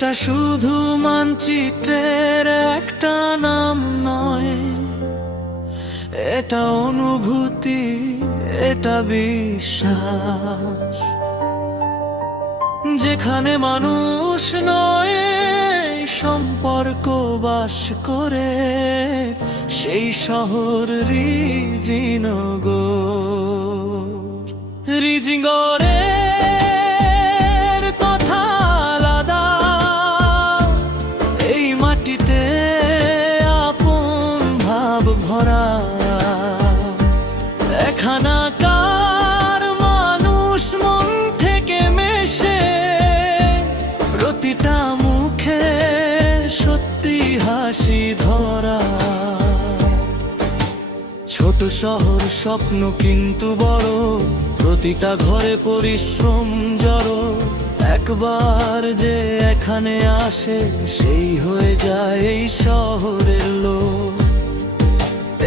এটা শুধু মানচিত্রের একটা নাম নয়, এটা অনুভূতি, এটা বিশ্বাস। যেখানে মানুষ নয় সম্পর্ক বাস করে, সেই শহর রিজিনগর। রিজিনগরের কথা আলাদা, এই মাটিতে আপন ভাব ভরা। এখানকার মানুষ মন থেকে মেশে, প্রতিটা মুখে সত্যি হাসি ধরা। ছোট শহর স্বপ্ন কিন্তু বড়, প্রতিটা ঘরে পরিশ্রম জড়ো। একবার যে এখানে আসে, সেই হয়ে যায় এই শহরের লোক।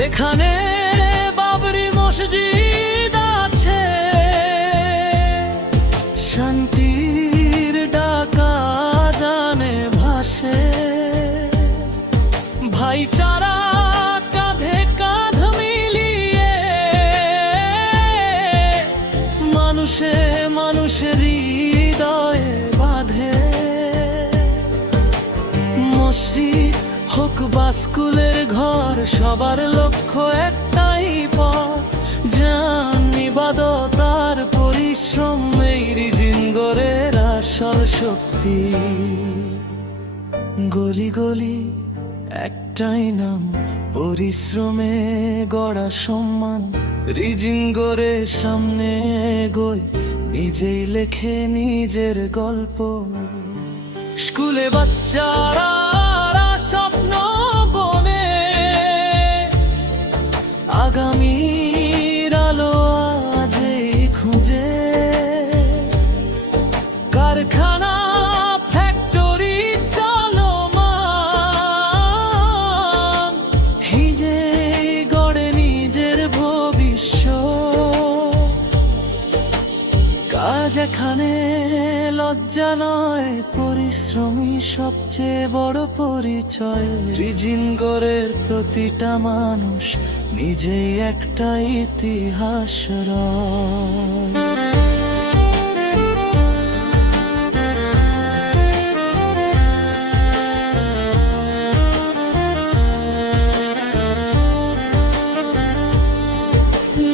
এখানে বাবরি মসজিদ আছে, শান্তির ডাকা জানে ভাসে। ভাইচারা কাঁধে কাঁধ মিলিয়ে, মানুষে মানুষের হৃদয়ে বাঁধে। মসজিদ হোক বা স্কুলের ঘর, সবার লক্ষ্য একটাই পথ। জান ইবাদত আর পরিশ্রম, এই রিজিনগরের আসল শক্তি। গলি গলি একটাই নাম, পরিশ্রমে গড়া সম্মান। রিজিনগরের সামনে এগোয়, নিজেই লেখে নিজের গল্প। স্কুলে বাচ্চারা স্বপ্ন বনে, আগামীর আলো আজই খুঁজে। কারখানা ফ্যাক্টরি চলমান, হিজে গড়ে নিজের ভবিষ্যৎ। কাজ এখানে লজ্জা নয়, পরিশ্রমী সবচেয়ে বড় পরিচয়। রিজিনগরের প্রতিটা মানুষ নিজেই একটা ইতিহাস রয়।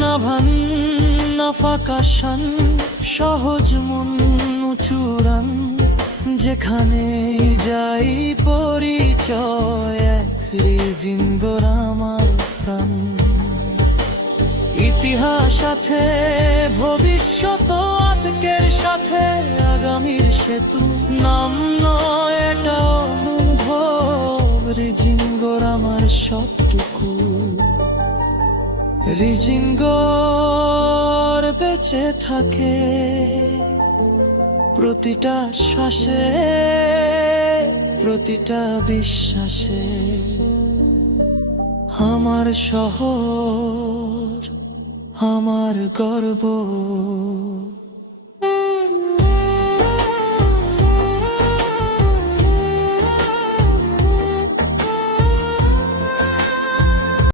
নাভান নাফাকাশান, সহজ মন উচুরান। যেখানে যাই পরিচয় এক, রিজিনগর আমার প্রাণ। ইতিহাস আছে, ভবিষ্যৎ আজকের সাথে, আগামীর সেতু। নাম নয় এটা অনুভব, রিজিনগর আমার সবটুকু। রিজিনগর বেঁচে থাকে প্রতিটা শ্বাসে, প্রতিটা বিশ্বাসে। আমার শহর, আমার গর্ব।